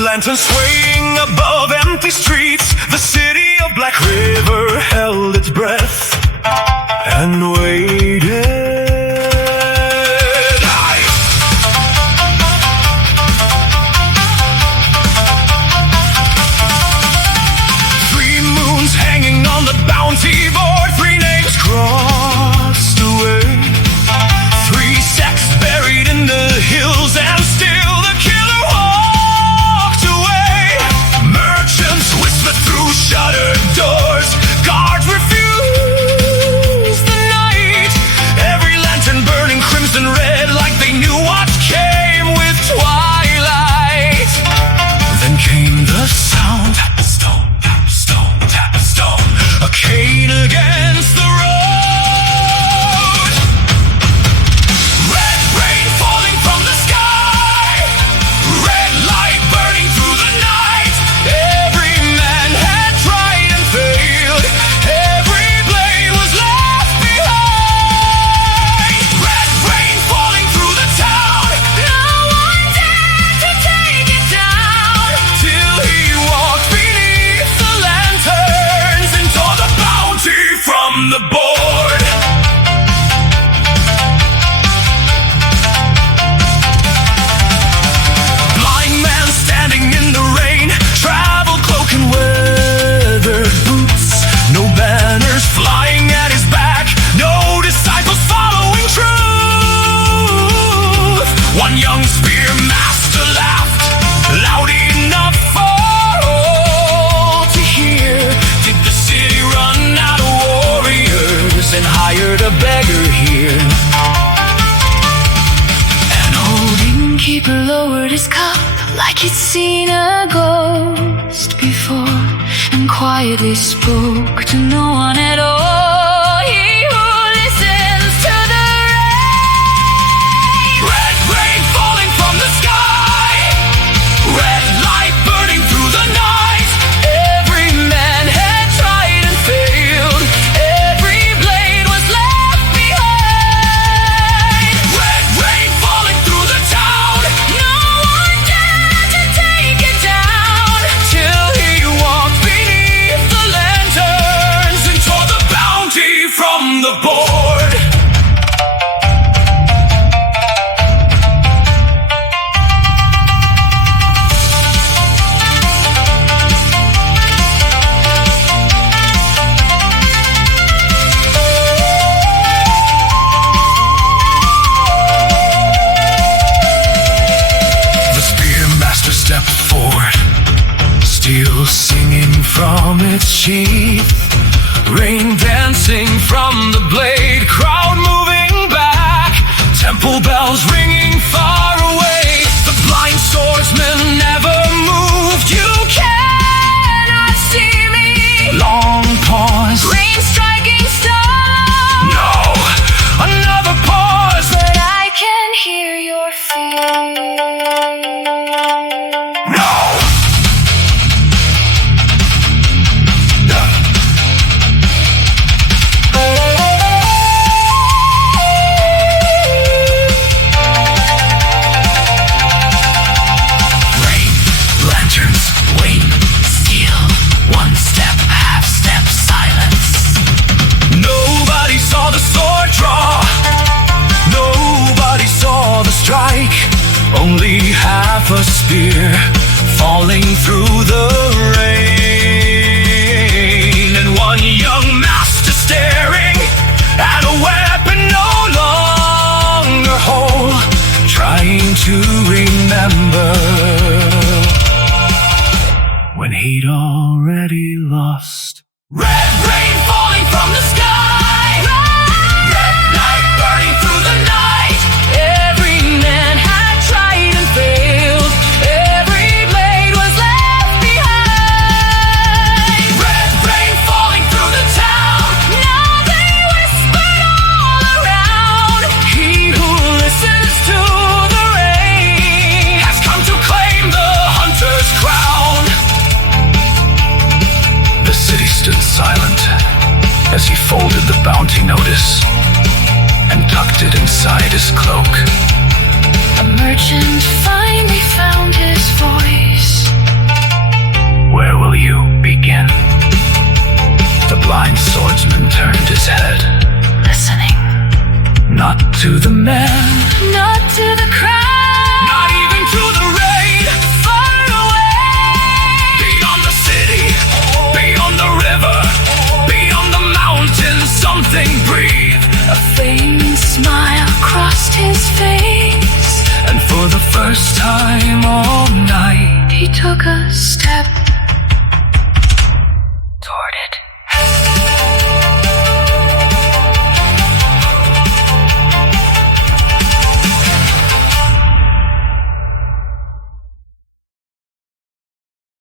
Lanterns swaying above empty streets, the city of Black River held its breath and waited. Three moons hanging on the bounty board, three names crossed away, three sects buried in the hills, and still the killer walked away. Merchants whisper through shuttered doors, guards refuse the night, every lantern burning crimson red like they knew what came with twilight. Then came the sound, tap stone, tap stone, tap stone, a cane against the road. Red rain falling from the sky, red light burning through the night. Every man had tried and failed, every blade was left behind. Red rain falling through the town, no one dared to take it down, till he walked beneath the lanterns and tore the bounty from the board. Blind man standing in the rain, travel cloak and weathered boots, no banners flying at his back, no disciples following truth. One young spear master laughed loud enough for all to hear. Did the city run out of warriors and hired a beggar here? An old innkeeper lowered his cup like he'd seen a ghost before, and quietly spoke to no one at all. He who listens to the rain. Red rain falling from the sky, red light burning through the night. Every man had tried and failed, every blade was left behind. Red rain falling through the town, No one dared to take it down, till he walked beneath the lanterns and tore the bounty from the board. The spearmaster stepped forward, steel singing from its sheath, rain dancing from the blade, crowd moving back, temple bells ringing far away. The blind swordsman never moved. You cannot see me. Long pause. rain striking stone, No, another pause. but I can hear your fear. No. Rain, lanterns, wait, steel, one step, half step, silence. Nobody saw the sword draw, nobody saw the strike, only half a spear falling through the rain, and one young master staring at a weapon no longer whole, trying to remember when he'd already lost lost. Red rain falling from the sky, red light burning through the night. Every man had tried and failed. Every blade was left behind. Red rain falling through the town. Now they whispered all around. He who listens to the rain has come to claim the hunter's crown. The city stood silent as he folded the bounty notice and tucked it inside his cloak. A merchant finally found his voice. Where will you begin? The blind swordsman turned his head, Listening, not to the man, not to the crowd. not even to the rain. Far away, Beyond the city, beyond the river, beyond the mountains, something breathed. a faint smile crossed his face. And for the first time all night, He took a step